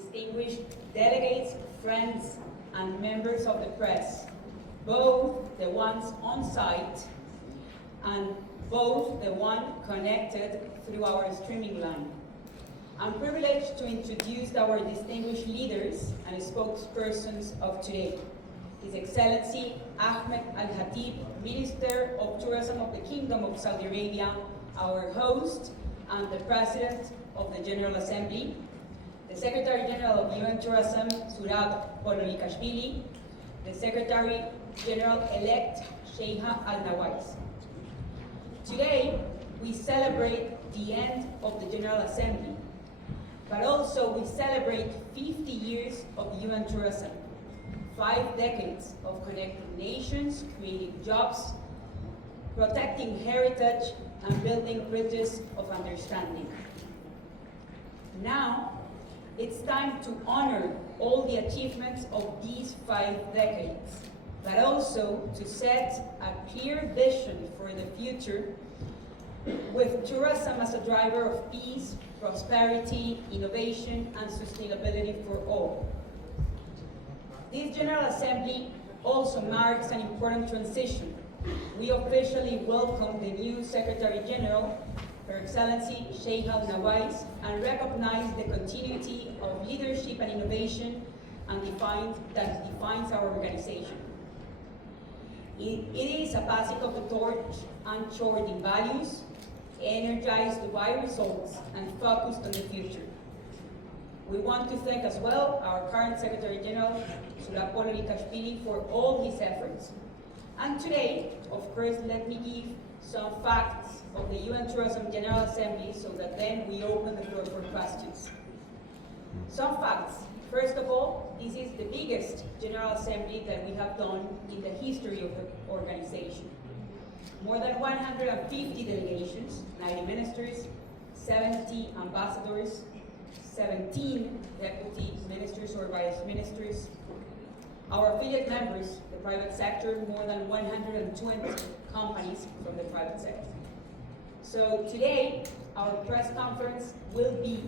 distinguished delegates, friends, and members of the press, both the ones on site and both the one connected through our streaming line. I'm privileged to introduce our distinguished leaders and spokespersons of today. His Excellency Ahmed Al-Hatib, Minister of Tourism of the Kingdom of Saudi Arabia, our host, and the President of the General Assembly, the Secretary General of UN Tourism, Surab Pololikashvili, the Secretary General-elect Sheikha Al-Nawais. Today, we celebrate the end of the General Assembly, but also we celebrate 50 years of UN tourism, 5 decades of connecting nations, creating jobs, protecting heritage, and building bridges of understanding. Now, it's time to honor all the achievements of these 5 decades, but also to set a clear vision for the future with tourism as a driver of peace, prosperity, innovation, and sustainability for all. This General Assembly also marks an important transition. We officially welcome the new Secretary General, Her Excellency Sheikh Al-Nawais, and recognize the continuity of leadership and innovation that defines our organization. It is a passing of the torch anchored in values, energized by results, and focused on the future. We want to thank as well our current Secretary General, Surab Pololikashvili, for all his efforts. And today, of course, let me give some facts of the UN Tourism General Assembly so that then we open the floor for questions. Some facts. First of all, this is the biggest General Assembly that we have done in the history of the organization. More than 150 delegations, 90 ministers, 70 ambassadors, 17 deputy ministers or vice ministers. Our affiliate members, the private sector, more than 120 companies from the private sector. So today, our press conference will be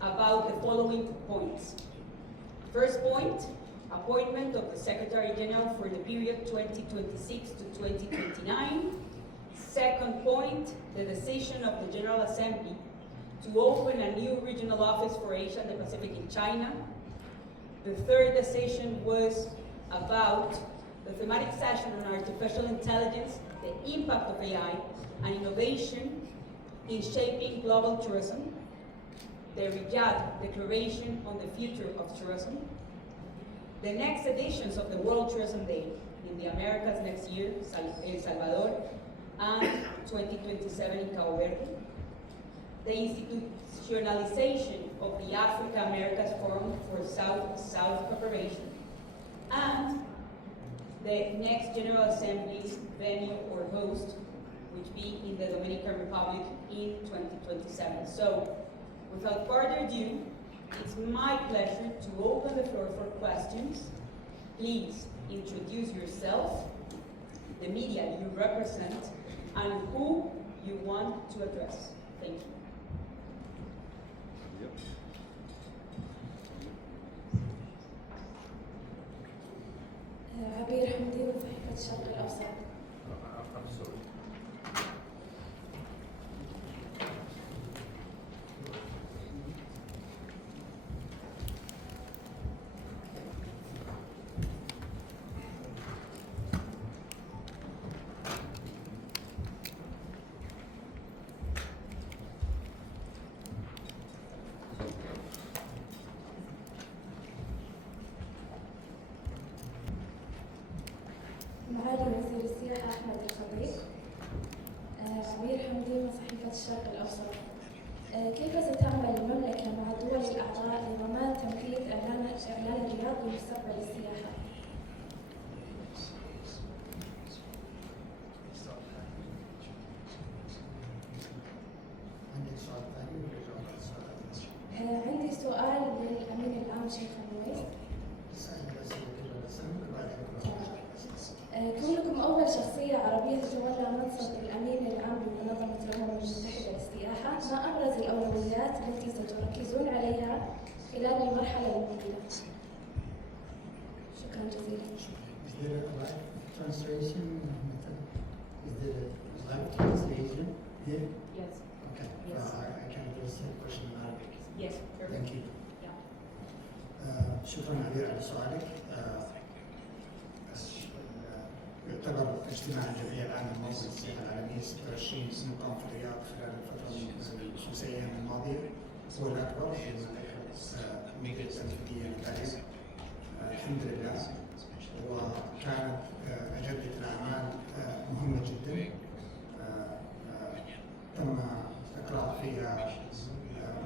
about the following points. First point, appointment of the Secretary General for the period 2026 to 2029. Second point, the decision of the General Assembly to open a new regional office for Asia and the Pacific in China. The third decision was about the thematic session on artificial intelligence, the impact of AI, and innovation in shaping global tourism. The Riyadh Declaration on the Future of Tourism. The next editions of the World Tourism Day in the Americas next year, El Salvador, and 2027 in Cabo Verde. The institutionalization of the Africa-Americas Forum for South-South Cooperation, and the next General Assembly's venue or host, which be in the Dominican Republic in 2027. So, without further ado, it's my pleasure to open the floor for questions. Please introduce yourself, the media you represent, and who you want to address. Thank you. عبير حمدي من صحيفة الشرق الأوسط. معالي وزير السياحة أحمد الخضير. عبير حمدي من صحيفة الشرق الأوسط. كيف ستعمل المملكة مع الدول الأعضاء لضمان تنفيذ إعلان الرياض بمستقبل السياحة؟ عندي سؤال للأمين العام شيخ النويس. كونكم أول شخصية عربية تتولى منصب الأمين العام لمنظمة الأمم المتحدة للسياحة، ما أبرز الأولويات التي ستركزون عليها خلال المرحلة المقبلة. شكرا جزيلا. Is there a live translation? Is there a live translation here? Yes. Okay. Yes. I can address the question in Arabic. Yes, perfect. Thank you. Yeah. شكرا عبير على سؤالك. يعتبر اجتماع الجمعية العامة لمنظمة السياحة العالمية 26 مقام في الرياض خلال الفترة الخمسة أيام الماضية هو الأكبر في المدة التنفيذية للتعليم. الحمد لله. وكانت أجندة الأعمال مهمة جدا. تم استقرار فيها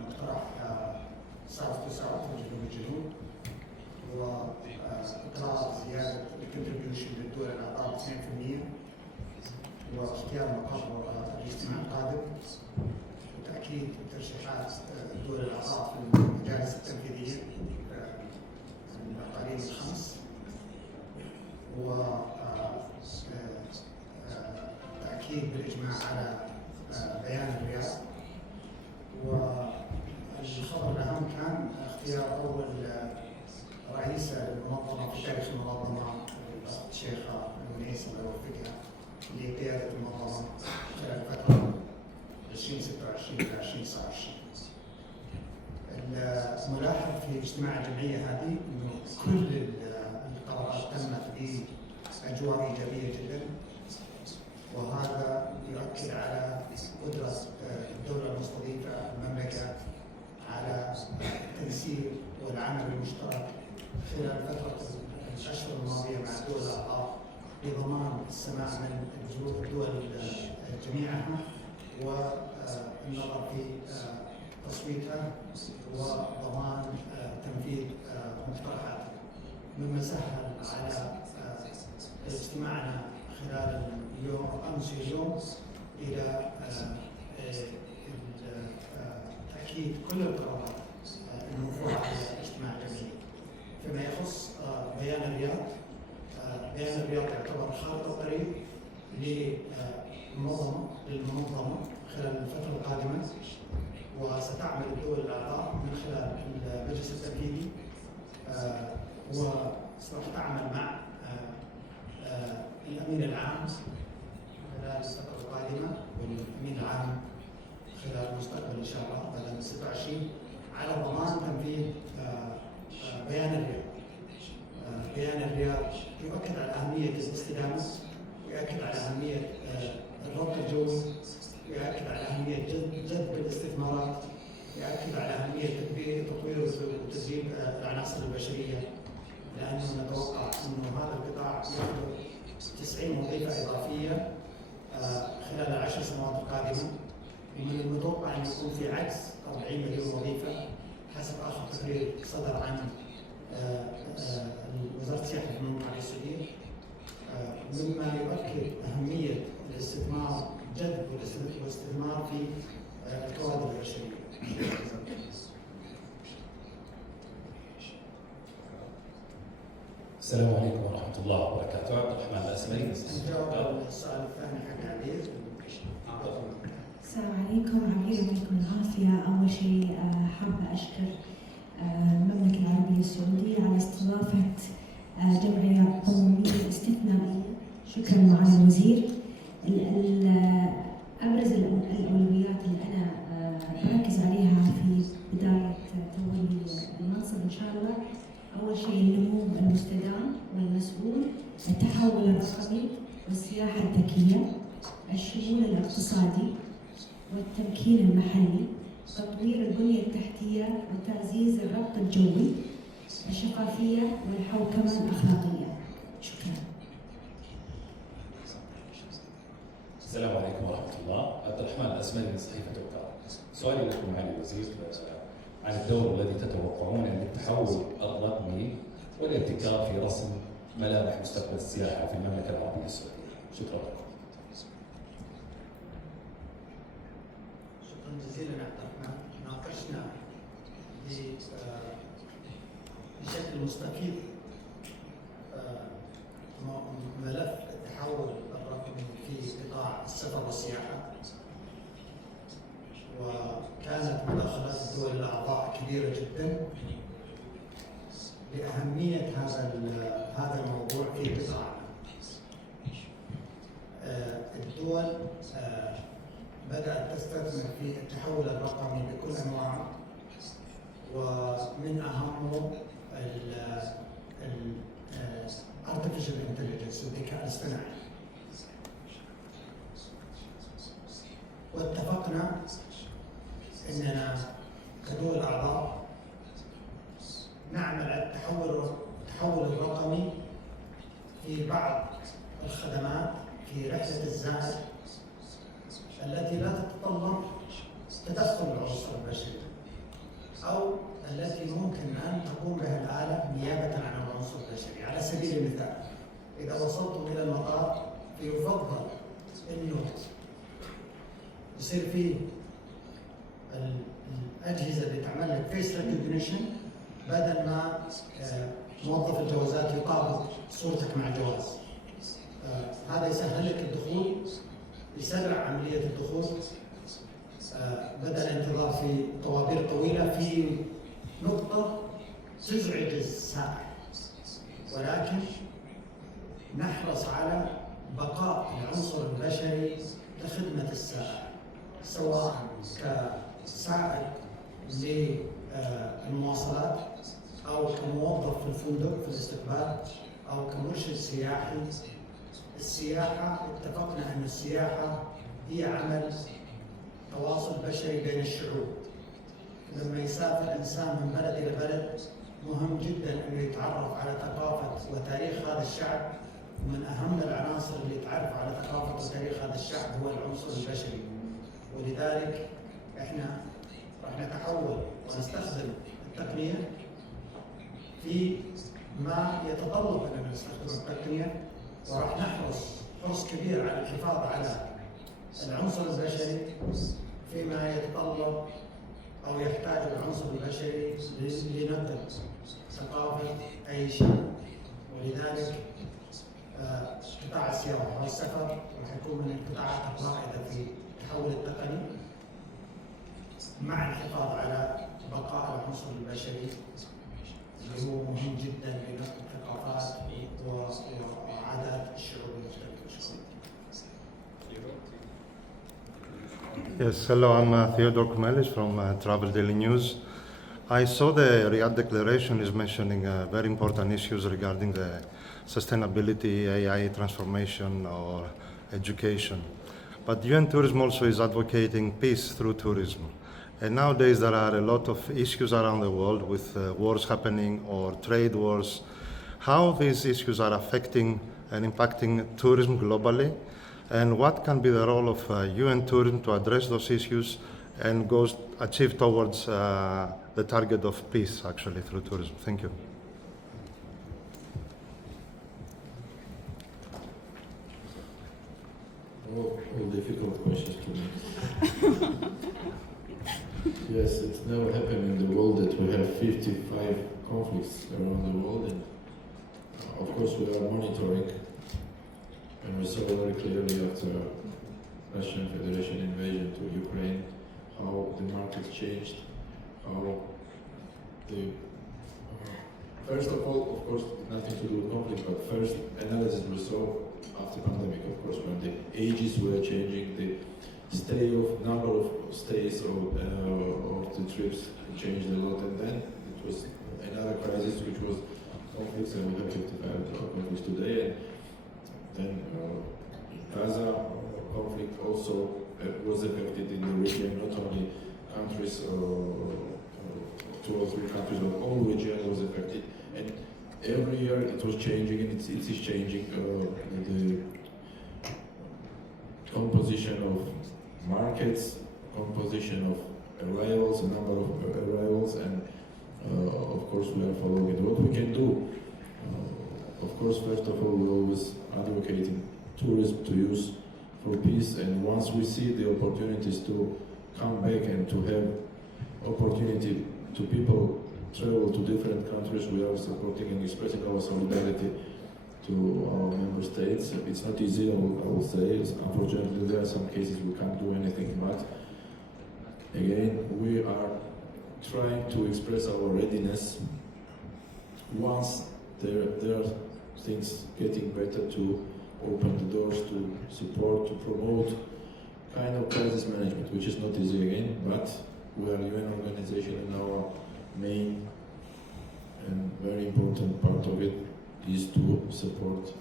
مقترح ساوث تو ساوث وجنوب لجنوب، وإقرار زيادة الكونتريبيوشن للدول الأعضاء 2%، واختيار مقر الاجتماع القادم، وتأكيد ترشيحات الدول الأعضاء في المجالس التنفيذية الأقاليم الخمس، وتأكيد بالإجماع على بيان الرياض. والخبر الأهم كان اختيار أول رئيسة للمنظمة في تاريخ المنظمة الشيخة المنيس الله يوفقها لقيادة المنظمة خلال الفترة 2026 إلى 2029. الملاحظ في اجتماع الجمعية هذه إنه كل القرارات تمت بأجواء إيجابية جدا، وهذا يؤكد على قدرة الدولة المستضيفة المملكة على التنسيق والعمل المشترك خلال فترة الأشهر الماضية مع الدول الأعضاء لضمان السماع من الدول جميعها والنظر في تصويتها وضمان تنفيذ مقترحاتها، مما سهل على اجتماعنا خلال اليوم أمس اليوم إلى تأكيد كل القرارات الموضوعة على اجتماع الجمعية. فيما يخص بيان الرياض، بيان الرياض يعتبر خارطة الطريق للمنظمة خلال الفترة القادمة، وستعمل الدول الأعضاء من خلال المجلس التنفيذي، وسوف تعمل مع الأمين العام خلال الفترة القادمة والأمين العام خلال المستقبل إن شاء الله بعد 26 على ضمان تنفيذ بيان الرياض. بيان الرياض يؤكد على أهمية الاستدامة، ويؤكد على أهمية الربط الجوي، ويؤكد على أهمية جذب الاستثمارات، يؤكد على أهمية تطوير وتدريب العناصر البشرية، لأنه نتوقع أنه هذا القطاع يخلق 90 وظيفة إضافية خلال ال10 سنوات القادمة، ومن المتوقع أن يكون في عجز 40 مليون وظيفة حسب آخر تقرير صدر عن وزارة السياحة في المملكة العربية السعودية، مما يؤكد أهمية الاستثمار، جذب والاستثمار في الكوادر البشرية. السلام عليكم ورحمة الله وبركاته. عبد الرحمن الأسمري. نجاوب السؤال الثاني حق عبير. السلام عليكم، عبير يعطيكم العافية. أول شيء حابة أشكر المملكة العربية السعودية على استضافة جمعية عمومية استثنائية. شكرا معالي الوزير. أبرز الأولويات اللي أنا بركز عليها في بداية تولي المنصب إن شاء الله، أول شيء النمو المستدام والمسؤول، التحول الرقمي والسياحة الذكية، الشمول الاقتصادي والتمكين المحلي، تطوير البنية التحتية وتعزيز الربط الجوي، الشفافية والحوكمة الأخلاقية. شكرا. السلام عليكم ورحمة الله. عبد الرحمن الأسمري من صحيفة وكالة. سؤالي لكم معالي الوزير عن الدور الذي تتوقعون للتحول الرقمي والابتكار في رسم ملامح مستقبل السياحة في المملكة العربية السعودية. شكرا لكم. شكرا جزيلا عبد الرحمن. ناقشنا بشكل مستفيض ملف التحول الرقمي في قطاع السفر والسياحة، وكانت مداخلات الدول الأعضاء كبيرة جدا هذا الموضوع في قطاعنا. الدول بدأت تستثمر في التحول الرقمي بكل أنواعه، ومن أهمه Artificial Intelligence الذكاء الاصطناعي. واتفقنا أننا كدول أعضاء نعمل على التحول الرقمي في بعض الخدمات في رحلة الزائر التي لا تتطلب تدخل العنصر البشري، أو التي ممكن أن تقوم بها الآلة نيابة عن العنصر البشري. على سبيل المثال، إذا وصلتم إلى المطار فيفضل إنه يصير فيه الأجهزة اللي تعمل لك فيس ريكوجنيشن بدل ما موظف الجوازات يطابق صورتك مع الجواز. هذا يسهل لك الدخول، يسرع عملية الدخول بدل الانتظار في طوابير طويلة في نقطة تزعج السائح. ولكن نحرص على بقاء العنصر البشري لخدمة السائح، سواء كسائق للمواصلات أو كموظف في الفندق في الاستقبال أو كمرشد سياحي. السياحة اتفقنا أن السياحة هي عمل تواصل بشري بين الشعوب. لما يسافر إنسان من بلد إلى بلد مهم جدا أنه يتعرف على ثقافة وتاريخ هذا الشعب، ومن أهم العناصر اللي يتعرف على ثقافة وتاريخ هذا الشعب هو العنصر البشري. ولذلك إحنا راح نتحول ونستخدم التقنية في ما يتطلب أننا نستخدم التقنية، وراح نحرص حرص كبير على الحفاظ على العنصر البشري فيما يتطلب أو يحتاج العنصر البشري لنقل ثقافة أي شيء. ولذلك قطاع السياحة والسفر راح يكون من القطاعات الرائدة في التحول التقني مع الحفاظ على بقاء العنصر البشري اللي هو مهم جدا لنقل الثقافات وعادات الشعوب المختلفة. Yes, hello, I'm Theodore Kumelis from TravelDailyNews. I saw the Riyadh Declaration is mentioning very important issues regarding the sustainability, AI transformation or education. But UN Tourism also is advocating peace through tourism. And nowadays there are a lot of issues around the world with wars happening or trade wars. How these issues are affecting and impacting tourism globally, and what can be the role of UN tourism to address those issues and achieve towards the target of peace actually through tourism? Thank you. All difficult questions to me. Yes, it's never happened in the world that we have 55 conflicts around the world, and of course we are monitoring, and we saw very clearly after Russian Federation invasion to Ukraine how the market changed, how the first of all, of course, nothing to do with conflict, but first analysis we saw after pandemic, of course, when the ages were changing, the number of stays of the trips changed a lot, and then it was another crisis which was conflicts, and we have 55 conflicts today, and then Gaza conflict also was affected in the region, not only countries, 2 or 3 countries, but all region was affected, and every year it was changing, and it is changing the composition of markets, composition of arrivals, a number of arrivals, and of course we are following it. What we can do, of course, first of all, we always advocating tourism to use for peace, and once we see the opportunities to come back and to have opportunity to people travel to different countries, we are supporting and expressing our solidarity to our member states. It's not easy, I will say. Unfortunately, there are some cases we can't do anything, but again, we are trying to express our readiness once there are things getting better to open the doors, to support, to promote kind of crisis management, which is not easy again, but we are a UN organization, and our main and very important part of it is to support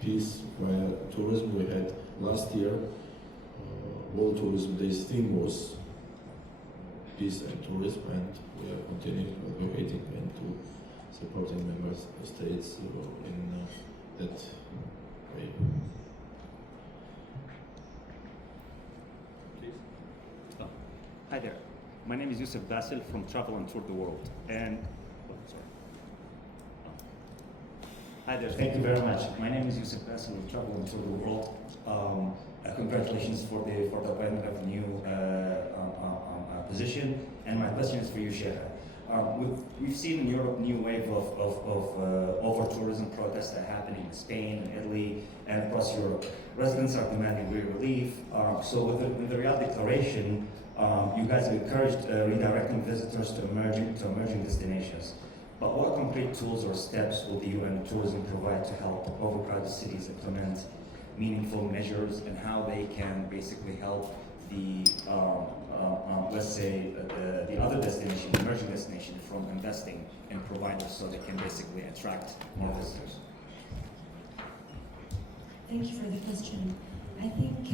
peace via tourism. We had last year World Tourism Day's theme was peace and tourism, and we are continuing advocating and to supporting member states in that way. Hi there. My name is Yusuf Basil from Travel and Tour the World. And hi there. Thank you very much. My name is Yusuf Basil from Travel and Tour the World. Congratulations for the appointment of the new position. And my question is for you, Sheikh. We've seen in Europe new wave of over-tourism protests that are happening in Spain and Italy and across Europe. Residents are demanding real relief. So with the Riyadh Declaration, you guys have encouraged redirecting visitors to emerging destinations. But what concrete tools or steps will the UN Tourism provide to help overcrowded cities implement meaningful measures, and how they can basically help the, let's say, the other destination, the emerging destination, from investing in providers so they can basically attract more visitors? Thank you for the question. I think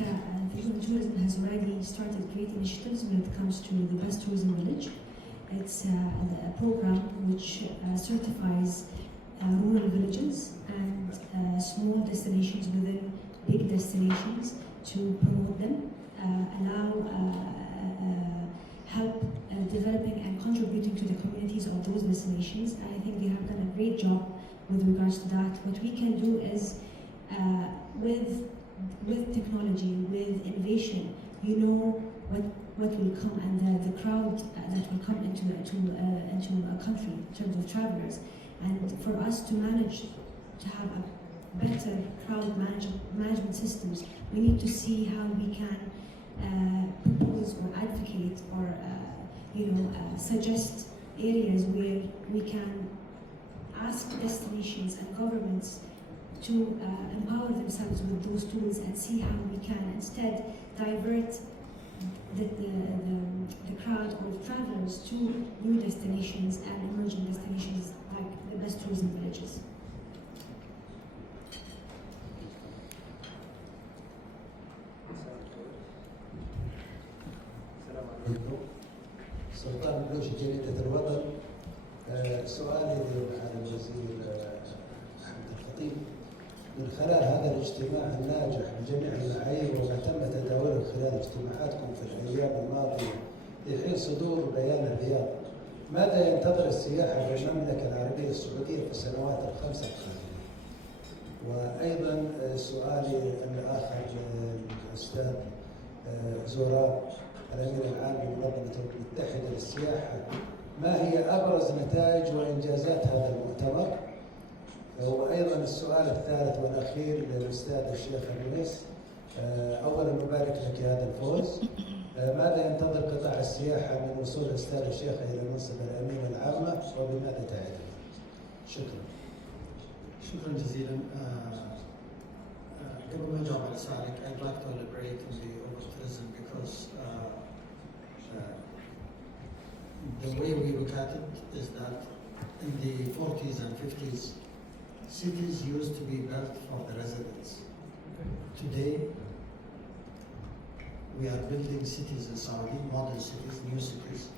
the UN Tourism has already started great initiatives when it comes to the best tourism village. It's a program which certifies rural villages and small destinations within big destinations to promote them, help developing and contributing to the communities of those destinations. And I think they have done a great job with regards to that. What we can do is, with technology, with innovation, you know what will come, and the crowd that will come into a country in terms of travelers. And for us to manage to have a better crowd management systems, we need to see how we can propose or advocate or suggest areas where we can ask destinations and governments to empower themselves with those tools, and see how we can instead divert the crowd of travelers to new destinations and emerging destinations like the best tourism villages. سلطان بلوش جريدة الوطن. سؤالي لمعالي الوزير أحمد الخطيب، من خلال هذا الاجتماع الناجح بجميع المعايير وما تم تداوله خلال اجتماعاتكم في الأيام الماضية لحين صدور بيان الرياض، ماذا ينتظر السياحة في المملكة العربية السعودية في السنوات الخمسة القادمة؟ وأيضا سؤالي الآخر للأستاذ زوراب الأمين العام لمنظمة المتحدة للسياحة، ما هي أبرز نتائج وإنجازات هذا المؤتمر؟ وأيضا السؤال الثالث والأخير للأستاذ الشيخ المنيس، أولا نبارك لك هذا الفوز. ماذا ينتظر قطاع السياحة من وصول الأستاذ الشيخ إلى منصب الأمين العامة، وبماذا تعد؟ شكرا. شكرا جزيلا. قبل ما أجاوب على سؤالك, I'd like to elaborate on the over-tourism because the way we look at it is that in the 40s and 50s, cities used to be built for the residents. Today, we are building cities in Saudi, modern cities, new cities,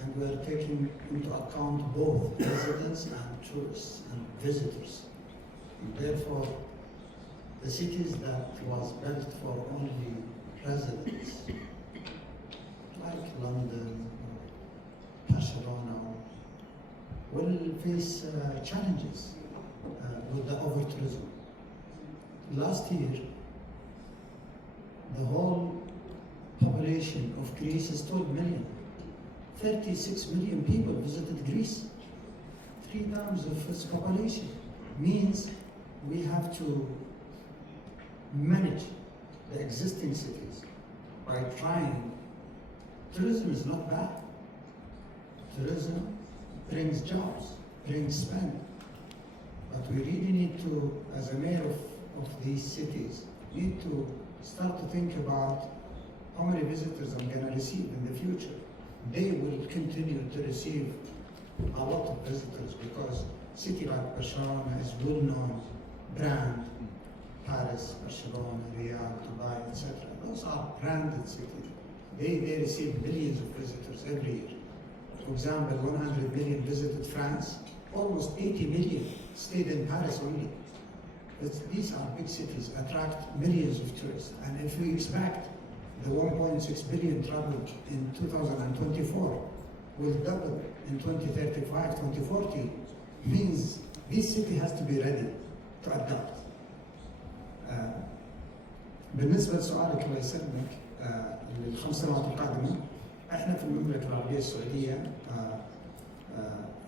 and we are taking into account both residents and tourists and visitors. And therefore, the cities that was built for only residents, like London, Barcelona, will face challenges with the over-tourism. Last year, the whole population of Greece is 12 million. 36 million people visited Greece. 3 times of its population. Means we have to manage the existing cities by trying. Tourism is not bad. Tourism brings jobs, brings spend. But we really need to, as a mayor of these cities, need to start to think about how many visitors I'm going to receive in the future. They will continue to receive a lot of visitors because city like Barcelona is well-known brand. Paris, Barcelona, Riyadh, Dubai, etc. Those are branded cities. They receive millions of visitors every year. For example, 100 million visited France, almost 80 million stayed in Paris only. These are big cities, attract millions of tourists. And if we expect the 1.6 billion traveled in 2024 will double in 2035, 2040, means this city has to be ready to adapt. بالنسبة لسؤالك الله يسلمك للخمس سنوات القادمة، احنا في المملكة العربية السعودية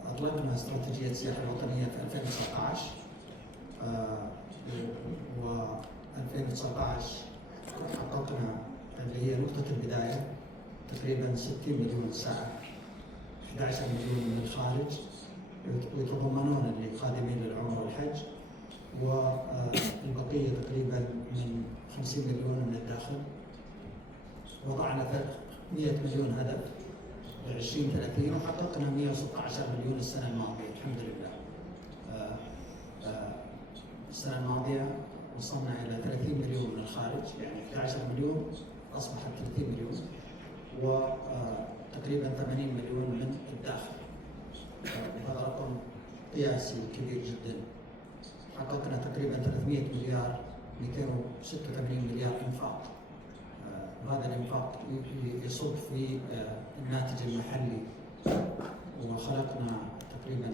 أطلقنا استراتيجية السياحة الوطنية في 2019 و 2019 حققنا اللي هي نقطة البداية تقريبا 60 مليون ساعة، 11 مليون من الخارج ويتضمنون اللي قادمين للعمرة والحج، والبقية تقريبا من 50 مليون من الداخل. وضعنا 100 مليون هدف ل 2030 وحققنا 116 مليون السنة الماضية الحمد لله. السنة الماضية وصلنا إلى 30 مليون من الخارج، يعني 11 مليون أصبحت 30 مليون وتقريبا 80 مليون من الداخل. هذا رقم قياسي كبير جدا. حققنا تقريبا 300 مليار 286 مليار انفاق. هذا الانفاق يصب في الناتج المحلي وخلقنا تقريبا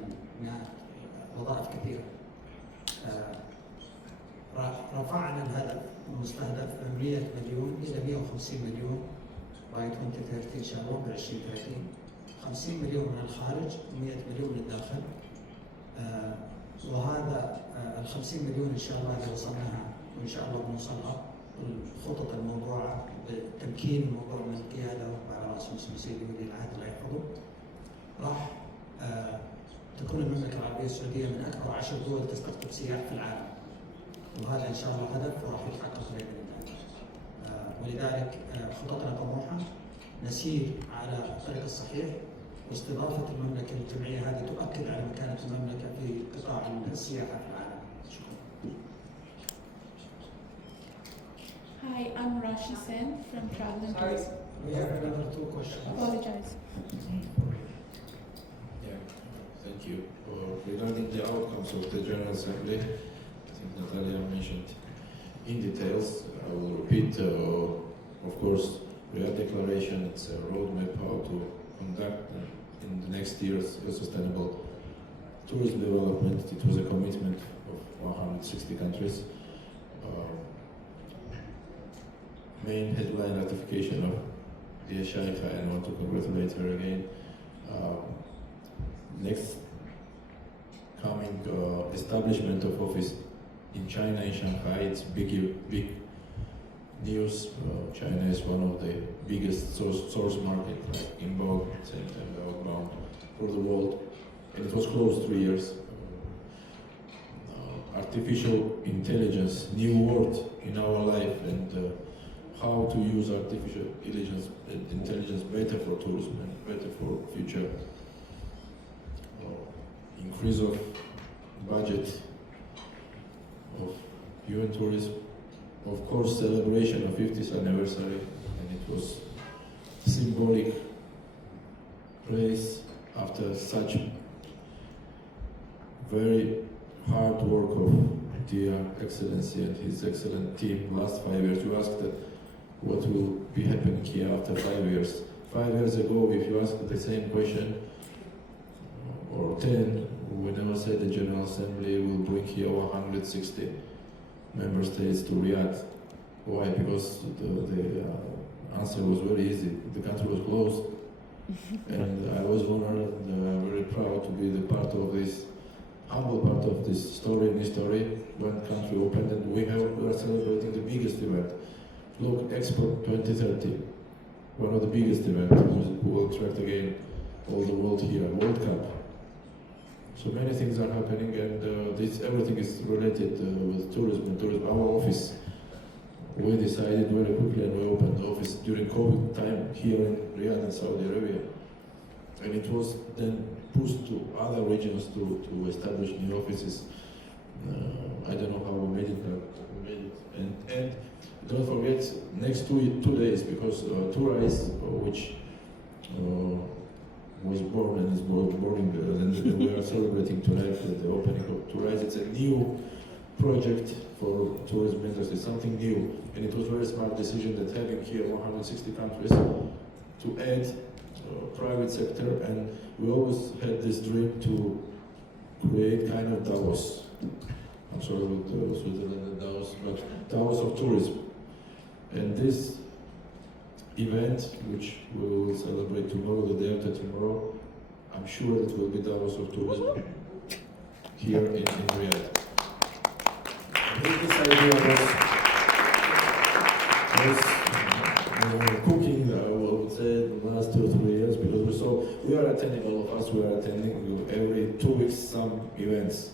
وظائف كثيره. رفعنا الهدف المستهدف من 100 مليون الى 150 مليون باي 2030 ان شاء الله ب 2030. 50 مليون من الخارج و100 مليون من الداخل. وهذا ال 50 مليون ان شاء الله اذا وصلناها وان شاء الله بنوصلها الخطط الموضوعه بتمكين الموضوع من القياده وعلى راس مسلم سيدي ولي العهد الله يحفظه. راح تكون المملكه العربيه السعوديه من اكبر 10 دول تستقطب سياح في العالم. وهذا ان شاء الله هدف وراح يتحقق باذن الله. ولذلك خططنا طموحه نسير على الطريق الصحيح واستضافه المملكه للجمعيه هذه تؤكد على مكانه المملكه في قطاع السياحه في العالم. شكرا. Hi, I'm Rashi Sen from TravelDailyNews. We have another 2 questions. Apologize. Yeah, thank you. Regarding the outcomes of the General Assembly, I think Natalia mentioned in details. I will repeat, of course, Riyadh Declaration, it's a roadmap how to conduct in the next years a sustainable tourism development. It was a commitment of 160 countries. Main headline ratification of the Shaikha, and I want to congratulate her again. Next coming establishment of office in China, in Shanghai, it's big news. China is one of the biggest source market, like inbound, same time outbound for the world, and it was closed 3 years. Artificial intelligence, new word in our life, and how to use artificial intelligence better for tourism and better for future increase of budget of UN tourism. Of course, celebration of 50th anniversary, and it was symbolic place after such very hard work of dear Excellency and his excellent team last 5 years. You asked that what will be happening here after 5 years. 5 years ago, if you asked the same question, or 10, we never said the General Assembly will bring here 160 member states to Riyadh. Why? Because the answer was very easy. The country was closed. And I was honored and very proud to be the part of this, humble part of this story and history when the country opened, and we are celebrating the biggest event. Look, Expo 2030, one of the biggest events who will attract again all the world here, World Cup. So many things are happening, and everything is related with tourism. Our office, we decided very quickly, and we opened the office during COVID time here in Riyadh in Saudi Arabia. And it was then pushed to other regions to establish new offices. I don't know how we made it, but we made it. And don't forget, next 2 days, because Tourais, which was born and is born, and we are celebrating tonight the opening of Tourais. It's a new project for tourism industry, something new, and it was a very smart decision that having here 160 countries to add private sector, and we always had this dream to create kind of Davos. I'm sorry with Switzerland and Davos, but Davos of tourism. And this event, which we will celebrate tomorrow, the day after tomorrow, I'm sure it will be Davos of tourism here in Riyadh. This idea was cooking, I would say, the last 2 or 3 years, because we are attending, all of us, we are attending every 2 weeks some events.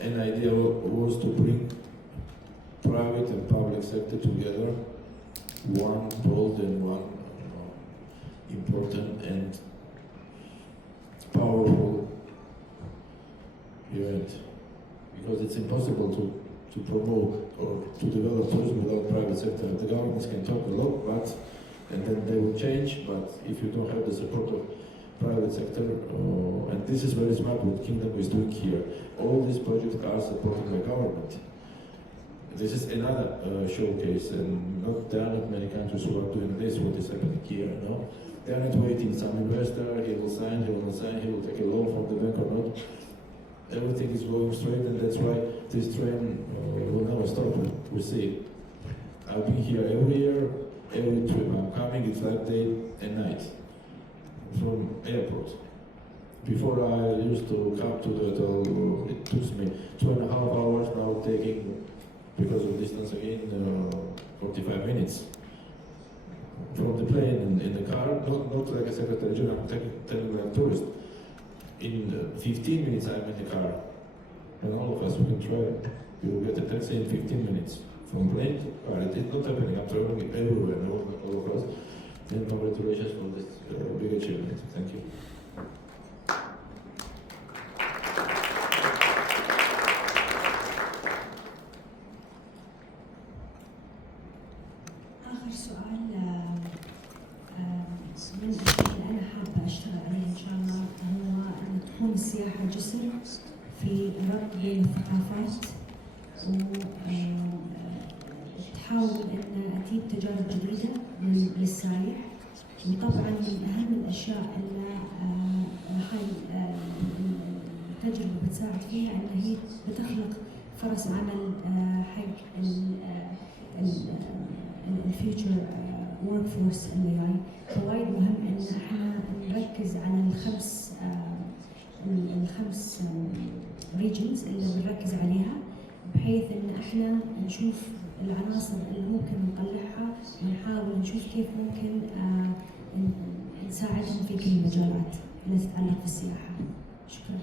An idea was to bring private and public sector together, one bold and one important and powerful event, because it's impossible to promote or to develop tourism without private sector. The governments can talk a lot, and then they will change, but if you don't have the support of private sector, and this is very smart what Kingdom is doing here. All these projects are supported by government. This is another showcase, and there are not many countries who are doing this, what is happening here, no? They are not waiting, some investor, he will sign, he will not sign, he will take a loan from the bank or not. Everything is going straight, and that's why this train will never stop. We see it. I've been here every year, every trip I'm coming, it's like day and night from airport. Before I used to come to the hotel, it took me 2.5 hours, now taking, because of distance again, 45 minutes. From the plane in the car, not like a secretary general, I'm telling like a tourist. In 15 minutes I'm in the car. And all of us, we can try it. You will get a taxi in 15 minutes. From plane to car. It is not happening. I'm traveling everywhere, all of us. And congratulations for this big achievement. Thank you. آخر سؤال من الأشياء اللي أنا حابة أشتغل عليها إن شاء الله هو أن تكون السياحة جسر في ربط بين الثقافات وتحاول أن تجيب تجارب جديدة للسائح. وطبعا من أهم الأشياء اللي هاي التجربة بتساعد فيها أن هي بتخلق فرص عمل حق الفيوتشر ورك فورس اللي جاي. فوايد مهم ان احنا نركز على الخمس ريجنز اللي بنركز عليها، بحيث ان احنا نشوف العناصر اللي ممكن نطلعها ونحاول نشوف كيف ممكن نساعدهم في كل المجالات اللي تتعلق بالسياحة. شكرا.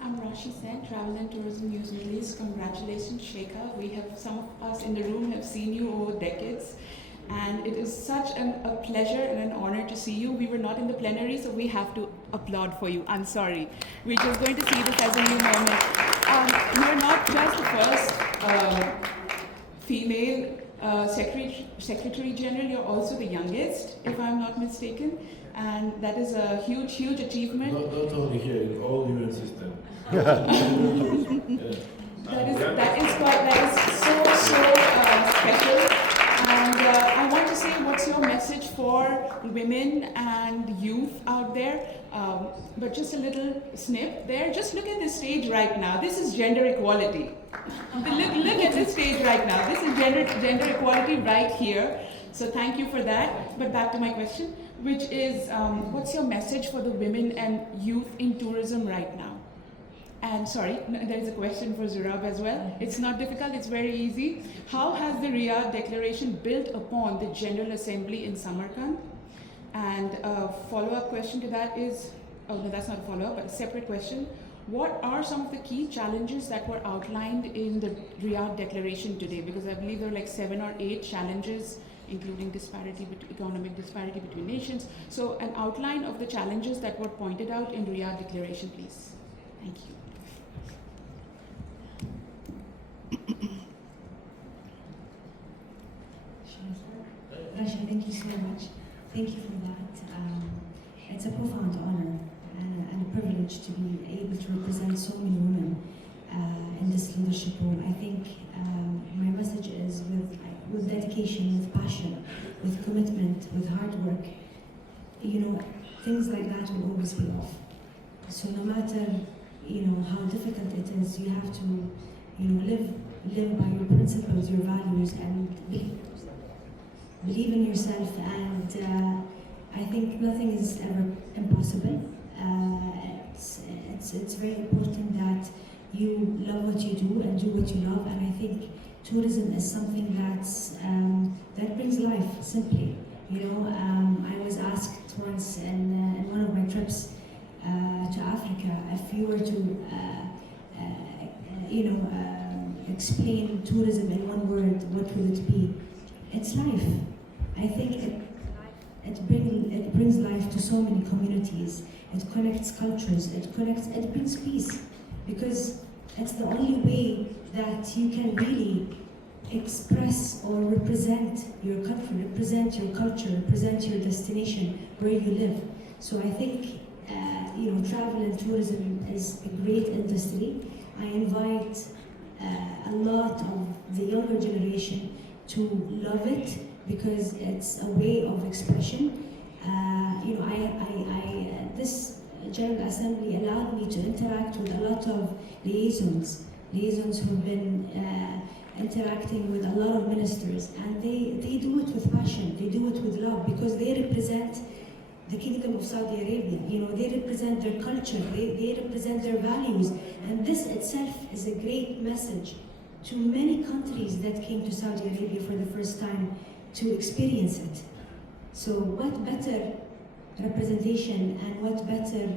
I'm Rashi Sen, Travel and Tourism News Middle East. Congratulations, Sheikha. Some of us in the room have seen you over decades, and it is such a pleasure and an honor to see you. We were not in the plenary, so we have to applaud for you. I'm sorry. We're just going to see this as a new moment. You're not just the first female Secretary General, you're also the youngest, if I'm not mistaken. And that is a huge, huge achievement. Not only here, in all UN system. That is so special. And I want to say, what's your message for women and youth out there? But just a little snip there. Just look at this stage right now. This is gender equality. Look at this stage right now. This is gender equality right here. So thank you for that. But back to my question, which is, what's your message for the women and youth in tourism right now? And sorry, there is a question for Zurab as well. It's not difficult, it's very easy. How has the Riyadh Declaration built upon the General Assembly in Samarkand? And a follow-up question to that is, oh no, that's not a follow-up, but a separate question. What are some of the key challenges that were outlined in the Riyadh Declaration today? Because I believe there are like 7 or 8 challenges, including economic disparity between nations. So an outline of the challenges that were pointed out in Riyadh Declaration, please. Thank you. Rasha, thank you so much. Thank you for that. It's a profound honor and a privilege to be able to represent so many women in this leadership role. I think my message is with dedication, with passion, with commitment, with hard work, you know, things like that will always pay off. So no matter, you know, how difficult it is, you have to, you know, live by your principles, your values, and believe in yourself. And I think nothing is ever impossible. It's very important that you love what you do and do what you love. And I think tourism is something that brings life, simply. You know, I was asked once in one of my trips to Africa, if you were to, explain tourism in one word, what would it be? It's life. I think it brings life to so many communities. It connects cultures. It brings peace, because it's the only way that you can really express or represent your country, represent your culture, represent your destination, where you live. So I think travel and tourism is a great industry. I invite a lot of the younger generation to love it, because it's a way of expression. This General Assembly allowed me to interact with a lot of liaisons who've been interacting with a lot of ministers, and they do it with passion, they do it with love, because they represent the Kingdom of Saudi Arabia. You know, they represent their culture, they represent their values, and this itself is a great message to many countries that came to Saudi Arabia for the first time to experience it. So what better representation and what better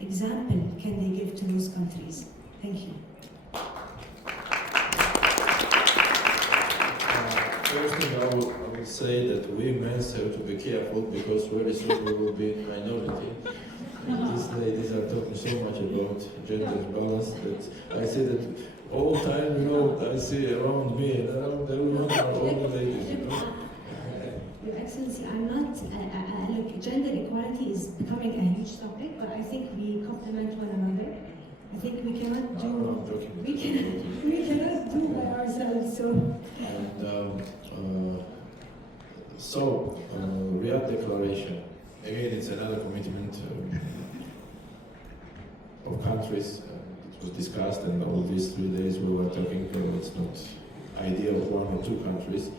example can they give to those countries? Thank you. First thing I would say that we men have to be careful, because very soon we will be in minority. And these ladies are talking so much about gender balance that I see that all the time, I see around me and around everyone are all the ladies, Your Excellency, I'm not, look, gender equality is becoming a huge topic, but I think we complement one another. I think we cannot do, we cannot do by ourselves, so. And Riyadh Declaration, again, it's another commitment of countries. It was discussed, and all these 3 days we were talking, it's not idea of 1 or 2 countries.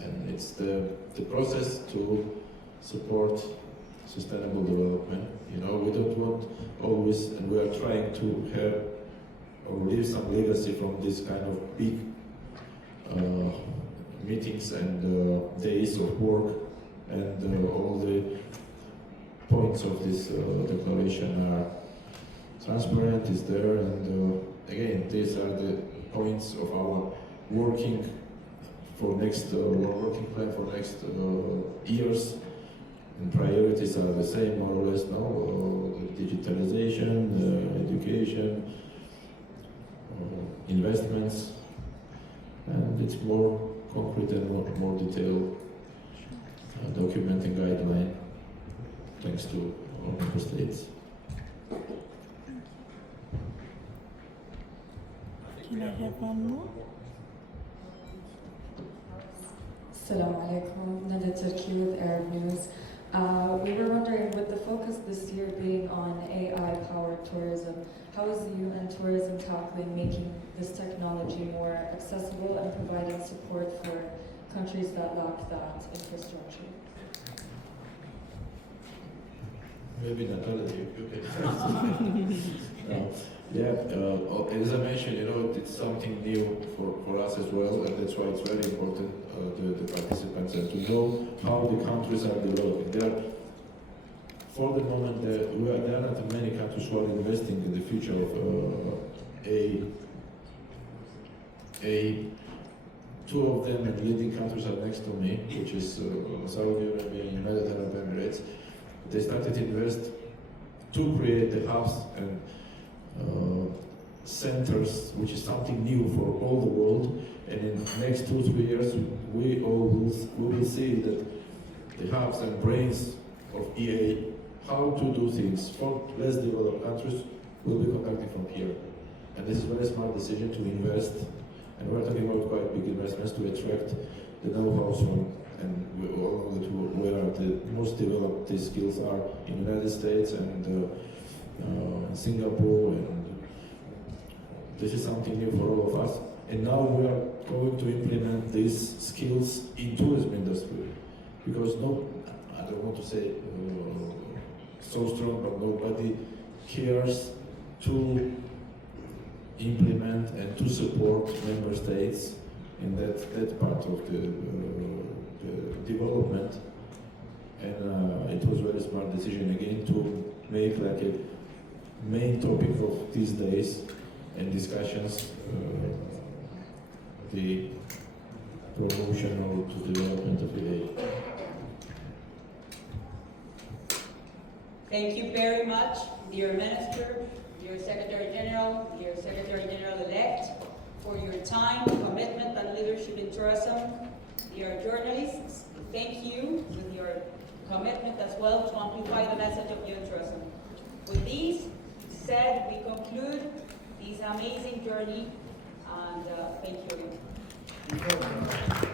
And it's the process to support sustainable development. You know, we don't want always, and we are trying to have or leave some legacy from this kind of big meetings and days of work, and all the points of this declaration are transparent, is there, and again, these are the points of our working plan for next years, and priorities are the same more or less now: digitalization, education, investments, and it's more concrete and more detailed documenting guideline, thanks to all member states. Can I have one more? Assalamu alaikum, Nada Turki with Arab News. We were wondering, with the focus this year being on AI-powered tourism, how is the UN tourism tackling making this technology more accessible and providing support for countries that lack that infrastructure? Maybe Natalia, you can. As I mentioned, it's something new for us as well, and that's why it's very important, the participants, and to know how the countries are developing. There are for the moment, there are not many countries who are investing in the future of two of them and leading countries are next to me, which is Saudi Arabia and United Arab Emirates. They started to invest to create the hubs and centers, which is something new for all the world. And in the next 2-3 years, we will see that the hubs and brains of EA, how to do things for less developed countries, will be conducted from here. And this is a very smart decision to invest. And we're talking about quite big investments to attract the know-hows from, and we all know that where the most developed these skills are in the United States and Singapore, and this is something new for all of us. And now we are going to implement these skills in tourism industry, because I don't want to say so strong, but nobody cares to implement and to support member states in that part of the development. And it was a very smart decision again to make like a main topic of these days and discussions the promotion or to development of the aid. Thank you very much, dear Minister, dear Secretary General, dear Secretary General-elect, for your time, commitment, and leadership in tourism. Dear journalists, thank you with your commitment as well to amplify the message of youth tourism. With this said, we conclude this amazing journey, and thank you again.